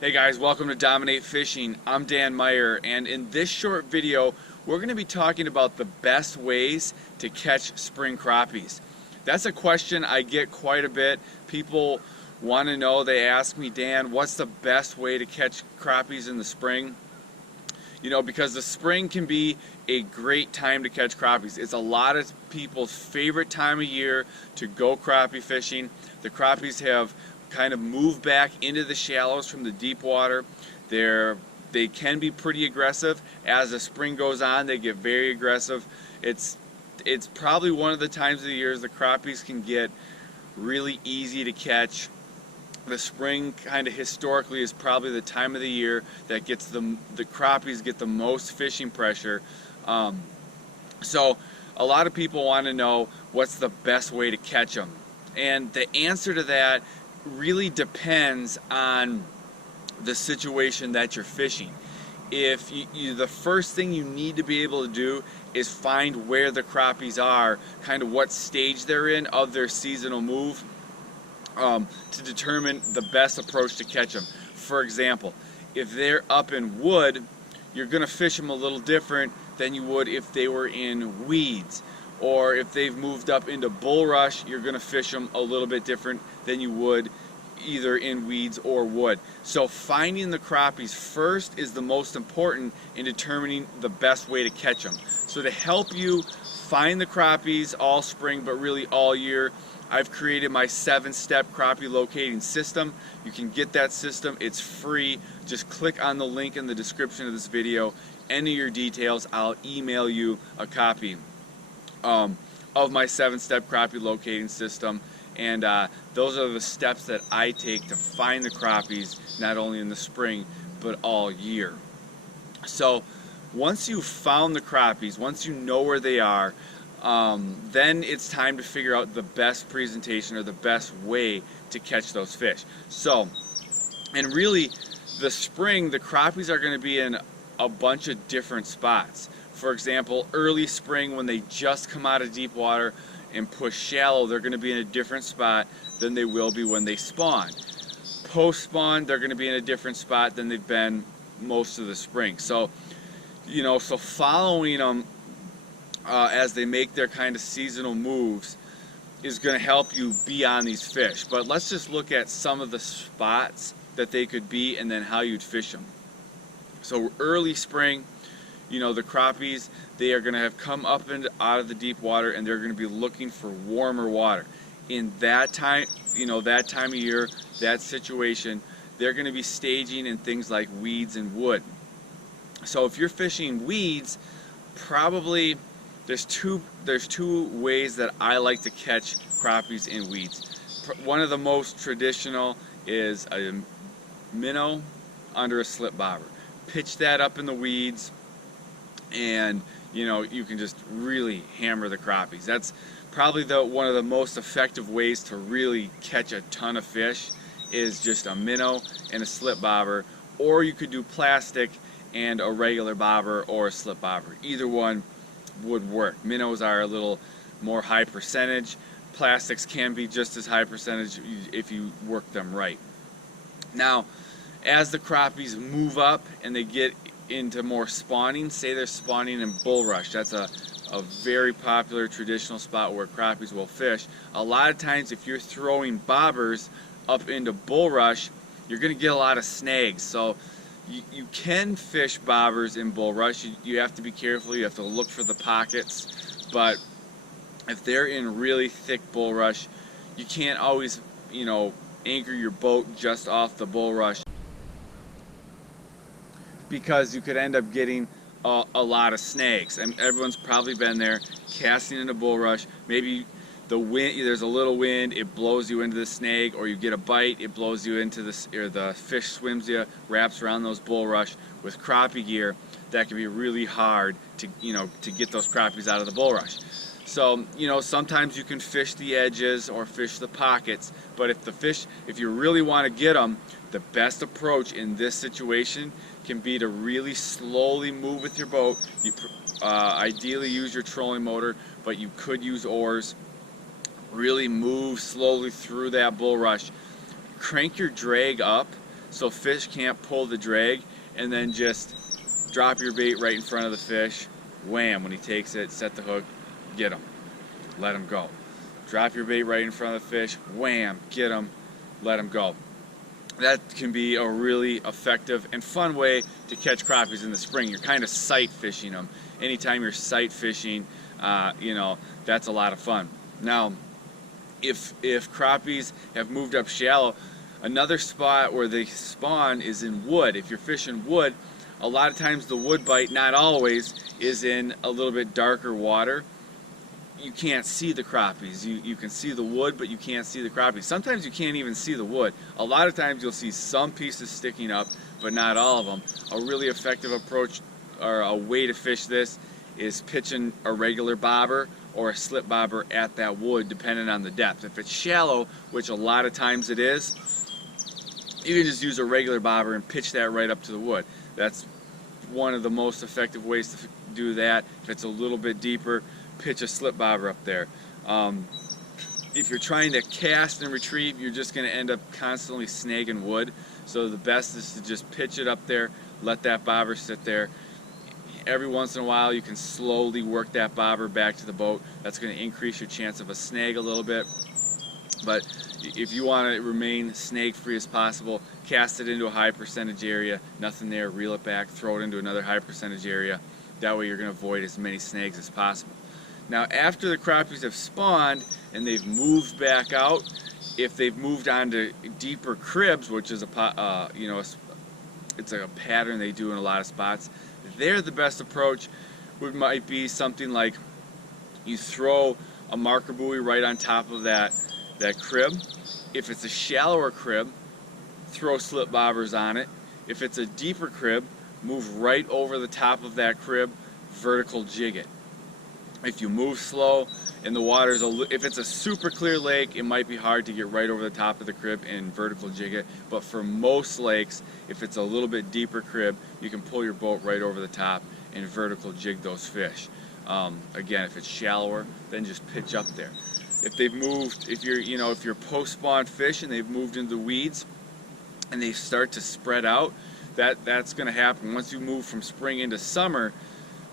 Hey guys, welcome to Dominate Fishing. I'm Dan Meyer, and in this short video we're going to be talking about the best ways to catch spring crappies. That's a question I get quite a bit. People want to know, they ask me, Dan, what's the best way to catch crappies in the spring? You know, because the spring can be a great time to catch crappies. It's a lot of people's favorite time of year to go crappie fishing. The crappies have kind of moved back into the shallows from the deep water. They can be pretty aggressive. As the spring goes on, they get very aggressive. It's probably one of the times of the years the crappies can get really easy to catch. The spring kind of historically is probably the time of the year that gets the crappies get the most fishing pressure. So a lot of people want to know what's the best way to catch them. And the answer to that really depends on the situation that you're fishing. If the first thing you need to be able to do is find where the crappies are, kind of what stage they're in of their seasonal move, to determine the best approach to catch them. For example, if they're up in wood, you're going to fish them a little different than you would if they were in weeds. Or if they've moved up into bulrush, you're going to fish them a little bit different than you would either in weeds or wood. So finding the crappies first is the most important in determining the best way to catch them. So to help you find the crappies all spring, but really all year, I've created my 7-step crappie locating system. You can get that system, it's free. Just click on the link in the description of this video, enter your details, I'll email you a copy of my 7-step crappie locating system. And those are the steps that I take to find the crappies, not only in the spring but all year. So once you've found the crappies, once you know where they are, then it's time to figure out the best presentation or the best way to catch those fish. So, and really the spring, the crappies are going to be in a bunch of different spots. For example, early spring, when they just come out of deep water and push shallow, they're going to be in a different spot than they will be when they spawn. Post spawn, they're going to be in a different spot than they've been most of the spring. So, you know, so following them as they make their kind of seasonal moves is going to help you be on these fish. But let's just look at some of the spots that they could be and then how you'd fish them. So early spring, you know, the crappies, they are going to have come up and out of the deep water, and they're going to be looking for warmer water. In that time, you know, that time of year, that situation, they're going to be staging in things like weeds and wood. So if you're fishing weeds, probably there's two ways that I like to catch crappies in weeds. One of the most traditional is a minnow under a slip bobber. Pitch that up in the weeds, and you know, you can just really hammer the crappies. That's probably one of the most effective ways to really catch a ton of fish, is just a minnow and a slip bobber. Or you could do plastic and a regular bobber or a slip bobber. Either one would work. Minnows are a little more high percentage. Plastics can be just as high percentage if you work them right. Now, as the crappies move up and they get into more spawning, say they're spawning in bulrush, that's a very popular traditional spot where crappies will fish. A lot of times if you're throwing bobbers up into bulrush, you're going to get a lot of snags. So you can fish bobbers in bulrush. You have to be careful, you have to look for the pockets, but if they're in really thick bulrush, you can't always, you know, anchor your boat just off the bulrush, because you could end up getting a lot of snags. And everyone's probably been there casting in a bulrush. Maybe the wind, there's a little wind, it blows you into the snag, or you get a bite, it blows you into this, or the fish swims you, wraps around those bulrush. With crappie gear, that can be really hard to, you know, to get those crappies out of the bulrush. So, you know, sometimes you can fish the edges or fish the pockets, but if you really want to get them, the best approach in this situation can be to really slowly move with your boat. You ideally use your trolling motor, but you could use oars. Really move slowly through that bulrush. Crank your drag up so fish can't pull the drag, and then just drop your bait right in front of the fish. Wham, when he takes it, set the hook, get him, let him go. Drop your bait right in front of the fish, wham, get him, let him go. That can be a really effective and fun way to catch crappies in the spring. You're kind of sight fishing them. Anytime you're sight fishing, you know, that's a lot of fun. Now, if crappies have moved up shallow, another spot where they spawn is in wood. If you're fishing wood, a lot of times the wood bite, not always, is in a little bit darker water. You can't see the crappies. You can see the wood, but you can't see the crappies. Sometimes you can't even see the wood. A lot of times you'll see some pieces sticking up, but not all of them. A really effective approach or a way to fish this is pitching a regular bobber or a slip bobber at that wood, depending on the depth. If it's shallow, which a lot of times it is, you can just use a regular bobber and pitch that right up to the wood. That's one of the most effective ways to do that. If it's a little bit deeper, pitch a slip bobber up there. If you're trying to cast and retrieve, you're just going to end up constantly snagging wood. So the best is to just pitch it up there, let that bobber sit there. Every once in a while you can slowly work that bobber back to the boat. That's going to increase your chance of a snag a little bit. But if you want to remain snag free as possible, cast it into a high percentage area, nothing there, reel it back, throw it into another high percentage area. That way you're going to avoid as many snags as possible. Now, after the crappies have spawned and they've moved back out, if they've moved on to deeper cribs, which is a you know, it's a pattern they do in a lot of spots, there the best approach might be something like you throw a marker buoy right on top of that crib. If it's a shallower crib, throw slip bobbers on it. If it's a deeper crib, move right over the top of that crib, vertical jig it. If you move slow and the water's if it's a super clear lake, it might be hard to get right over the top of the crib and vertical jig it. But for most lakes, if it's a little bit deeper crib, you can pull your boat right over the top and vertical jig those fish. Again, if it's shallower, then just pitch up there. If they've moved, if you're post-spawn fish and they've moved into the weeds and they start to spread out, that's going to happen. Once you move from spring into summer,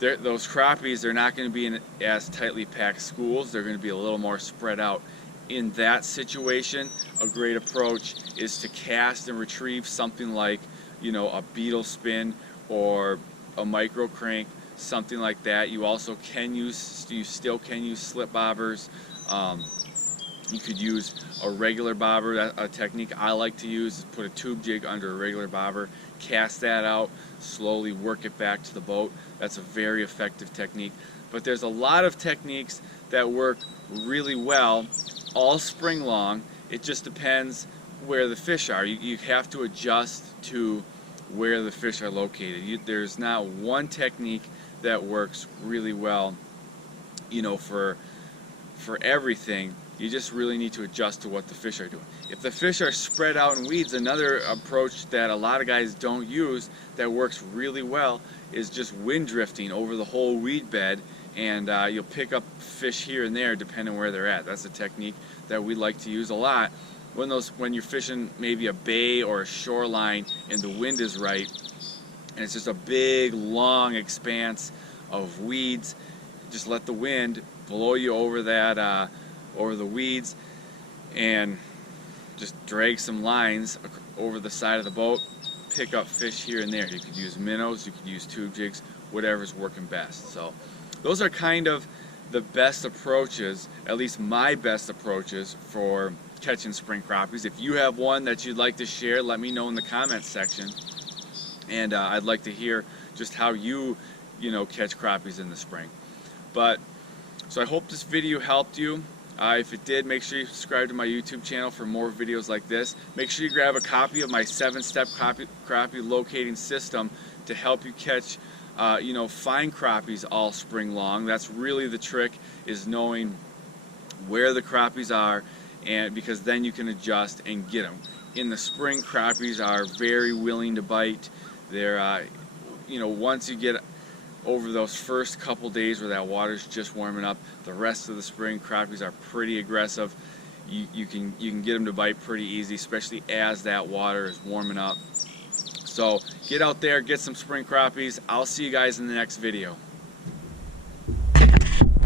those crappies, they're not going to be in as tightly packed schools. They're going to be a little more spread out. In that situation, a great approach is to cast and retrieve something like, you know, a beetle spin or a micro crank, something like that. You also can use, you still can use slip bobbers. You could use a regular bobber. A technique I like to use is put a tube jig under a regular bobber, cast that out, slowly work it back to the boat. That's a very effective technique. But there's a lot of techniques that work really well all spring long. It just depends where the fish are. You have to adjust to where the fish are located. There's not one technique that works really well, you know, for everything. You just really need to adjust to what the fish are doing. If the fish are spread out in weeds, another approach that a lot of guys don't use that works really well is just wind drifting over the whole weed bed, and you'll pick up fish here and there depending where they're at. That's a technique that we like to use a lot when you're fishing maybe a bay or a shoreline and the wind is right, and it's just a big long expanse of weeds. Just let the wind blow you over that over the weeds and just drag some lines over the side of the boat, pick up fish here and there. You could use minnows, you could use tube jigs, whatever's working best. So those are kind of the best approaches, at least my best approaches for catching spring crappies. If you have one that you'd like to share, let me know in the comments section, and I'd like to hear just how you catch crappies in the spring. But so I hope this video helped you. If it did, make sure you subscribe to my YouTube channel for more videos like this. Make sure you grab a copy of my 7-step crappie locating system to help you catch find crappies all spring long. That's really the trick, is knowing where the crappies are, and because then you can adjust and get them. In the spring, crappies are very willing to bite. They're once you get over those first couple days where that water's just warming up, the rest of the spring crappies are pretty aggressive. you can get them to bite pretty easy, especially as that water is warming up. So get out there, get some spring crappies. I'll see you guys in the next video.